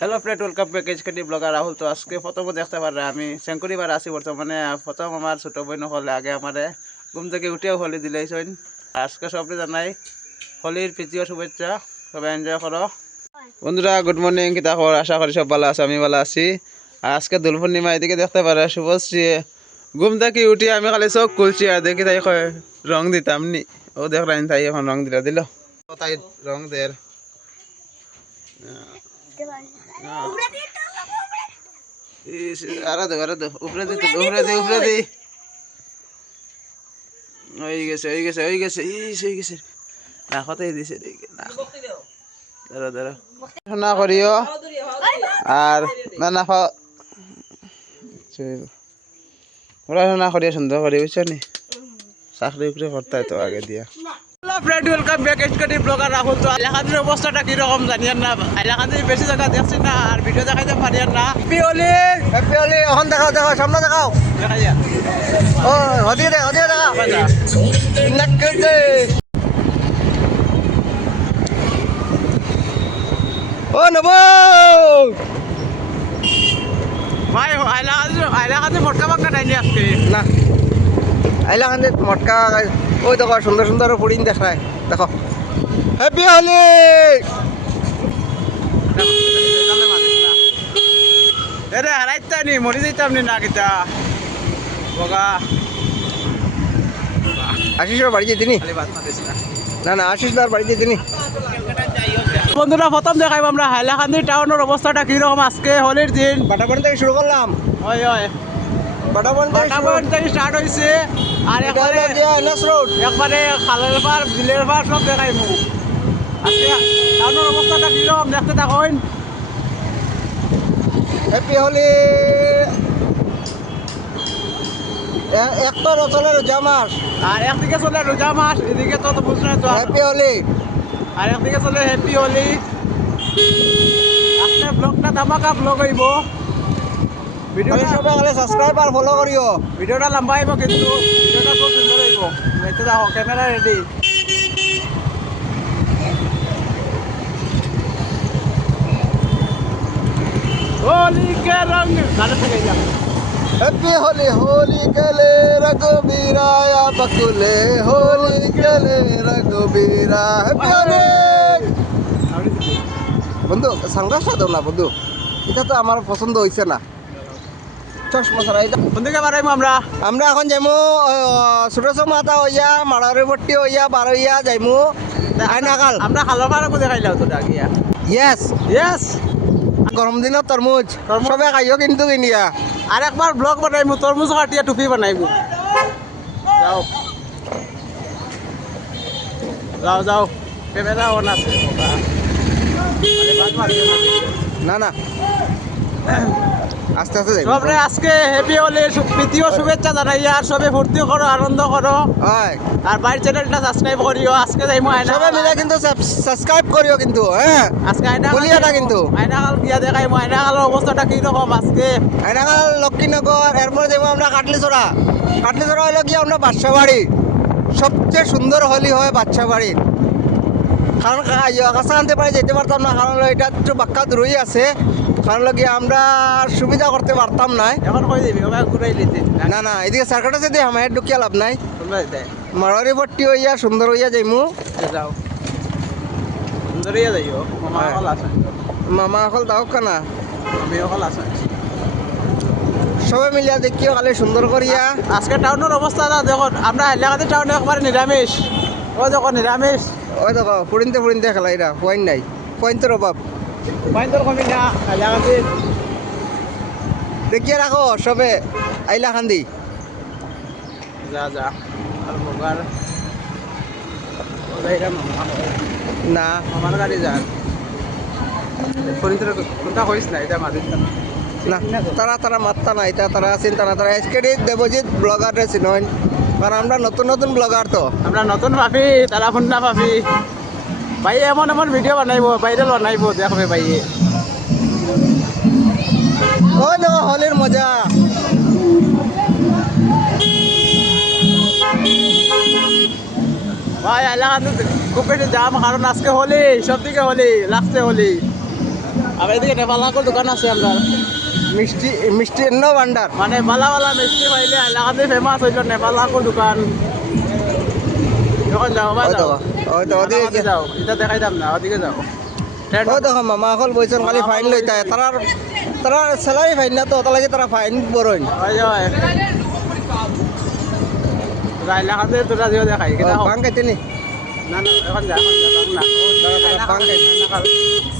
Hello friend welcome back HKD blogger Rahul তো আজকে প্রথম দেখতে পারে আমি সেঙ্কুরিবার আছি বর্তমানে প্রথম আমার ছোট বোন হলে আগে আমারে ঘুম থেকে উঠেও হোলি দিলেছেন আজকে সবটি জানাই, হোলির প্রীতীয় শুভেচ্ছা, সবাই এনজয় করো। বন্ধুরা গুড মর্নিং কিতা খবর? আশা করি সব ভালো আছে, আমি ভালো আছি। আজকে দোল পূর্ণিমা, এদিকে দেখতে পারে, শুভশ্রী। ঘুম থেকে উঠি আমি খালি চোখ খুলছি, আর দেখি তাই রং দিতাম নি। ও দেখ রাইন, তাই এখন রং দিলা, দিল। তাই রং দের আরও দে আরও দে উপরে দে উপরে দে উপরে দে। হয়ে গেছে হয়ে গেছে হয়ে গেছে ইস হয়ে গেছে। নাকতেই দিছে নাক দাঁড়া দাঁড়া না করিও। আর না না পড়াশোনা করিয়া সুন্দর করি বুঝছ নি? চাকরি উকরি করতে তো আগে দিয়া। ফ্রেন্ড ওয়েলকাম ব্যাক এসকাটি ব্লগার রাহুল তো এলাকাদের অবস্থাটা কীরকম জানিয়েন না? এলাকাদের বেশি জায়গা দেখছি না আর ভিডিও দেখাইতে পারিয়েন না। পিওলি হ্যাপি এখন দেখাও দেখাও সামনে দেখাও। দেখা ও হদিয়ে দে হদিয়ে দেখাও ও নব! ভাই এলাকাদের এলাকাদের মোটকা বাক্কা টাইনি আজকে না। আইলা মটকা ওই দেখো সুন্দর সুন্দর পুরিন দেখায় দেখো। হ্যাপি হোলি এরে হারাইতা নি মরি যাইতাম নি না কিতা বগা। আশিসের বাড়ি যেতে নি না। না না আশিস দার বাড়ি যেতে নি বন্ধুরা প্রথম দেখাইব আমরা হাইলাকান্দি টাউনের অবস্থাটা কীরকম আজকে হোলির দিন? বাটাবন থেকে শুরু করলাম। হয় হয়। বাটাবন থেকে স্টার্ট হয়েছে আর একবারে এনএস রোড একবারে খালের পার বিলের পার সব দেখাইব আজকে টাউনের অবস্থাটা কীরকম দেখতে থাকুন। হ্যাপি হোলি এক তো রচলের রোজা মাস। আর একদিকে চলে রোজা মাস এদিকে তো তো বুঝছ তো হ্যাপি হোলি। আর একদিকে চলে হ্যাপি হোলি। আজকে ব্লগটা ধামাকা ব্লগ হইব। ভিডিওটা সবাই খালি সাবস্ক্রাইব আর ফলো করিও। ভিডিওটা লম্বা হইব কিন্তু ভিডিওটা খুব সুন্দর হইব দেখতে দেখো ক্যামেরা রেডি হোলি কে রঙ গানে থেকে যা হ্যাপি হোলি হোলি গেলে রঘুবীরায়া বকুলে হোলি গেলে রঘুবীরা হ্যাপি হোলি বন্ধু সানগ্লাসটা দাও না বন্ধু। এটা তো আমার পছন্দ হয়েছে না। চশমা ছাড়া এটা বাড়াইবো আমরা। আমরা এখন যাইমু ছোট মাথা হইয়া মারারি ভর্তি হইয়া বার হইয়া যাইমু। আইনাকাল আমরা খালৰ পৰা কোনে খাইলাও তো ডাকিয়া ইয়েস ইয়েস গরম দিনত তরমুজ। সবে খাইও কিন্তু কিনিয়া আর একবার ব্লগ বনাইমু তরমুজ কাটিয়া টুপি বনাইমু। যাও। যাও যাও। ক্যামেরা অন আছে। না না। আস্তে আস্তে যাইমু সবরে আজকে হ্যাপি হলে প্রীতীয় শুভেচ্ছা জানাই আর সবে ফুর্তি করো আনন্দ করো। হয়। আর বাইর চ্যানেলটা সাবস্ক্রাইব করিও আজকে যাইমু আয়না সবে মিলে কিন্তু সাবস্ক্রাইব করিও কিন্তু হ্যাঁ। আজকে আয়না বলিয়া না কিন্তু। আয়নাকাল গিয়া দেখাইমু আয়নাকালের অবস্থাটা কি রকম আজকে? আইনাকাল লক্ষ্মীনগর এরপরে যাব আমরা কাটলিচড়া কাটলিচড়া হলো গিয়ে আমরা বাদশা বাড়ি সবচেয়ে সুন্দর হোলি হয় বাড়ির কারণ কাছা আনতে পারি যেতে পারতাম না। কারণ এটা একটু বাক্কা দূরই আছে। কারণ গিয়ে আমরা সুবিধা করতে পারতাম না। এখন কই দিবি? ওকে ঘুরাই লিতে না না এদিকে সার্কাট আছে দিয়ে আমার ঢুকিয়া লাভ নাই। মারোয়ারি ভর্তি হইয়া সুন্দর হইয়া যাইমু। যাও। সুন্দরিয়া যাইও। মামা হ্যাঁ। অকল আছে মামা অকল দাও কানা আমি অকল আছে সবাই মিলিয়া দেখিও কালি সুন্দর করিয়া। আজকে টাউনের অবস্থা দেখো আমরা এলাকাতে টাউনে একবারে নিরামিষ। ও দেখো নিরামিষ। ওই দেখো ফুরিনতে ফুরিনতে খেলা এরা পয়েন্ট নাই। পয়েন্টের অভাব। পয়েন্টর কমি না দেখিয়ে রাখো সবে আইলা খান্দি। যা যা। আর বগার না। মামার গাড়ি ফরিদর কোনটা হইস না এটা মাঝে না। তারা তারা মাত্তা নাই তারা চিন্তা না। তারা এসকেডি দেবজিৎ ব্লগার রে কারণ আমরা নতুন নতুন ব্লগার তো। আমরা নতুন ভাবি তারা শুননা ভাবি। ভাই এমন এমন ভিডিও বানাইব ভাইরাল বানাইব দেখবে ভাইয়ে ওই দেখো হলির মজা। ভাই এলাকাতে খুব বেশি জাম কারণ আজকে হোলি সব দিকে হোলি লাস্টে হোলি। আর এদিকে নেপাল দোকান আছে আমরা। মিষ্টি মিষ্টি অন্য ভান্ডার মানে বালা বালা মিষ্টি পাইলে এলাকাতে ফেমাস হইল নেপাল কাকুর দোকান যখন যাও বা যাও দেখো ওই তো ওদিকে যাও এটা দেখাই দাম না ওদিকে যাও দেখো মামা অকল বইছেন খালি ফাইন লইতা তারার তারা স্যালারি ফাইন না তো ওটা লাগে তারা ফাইন বড়ইন এলাকাতে তোরা দিও দেখাই বাং খাইতে নি না না এখন যা এখন যা, এখন না। দাঁড়া, দাঁড়া,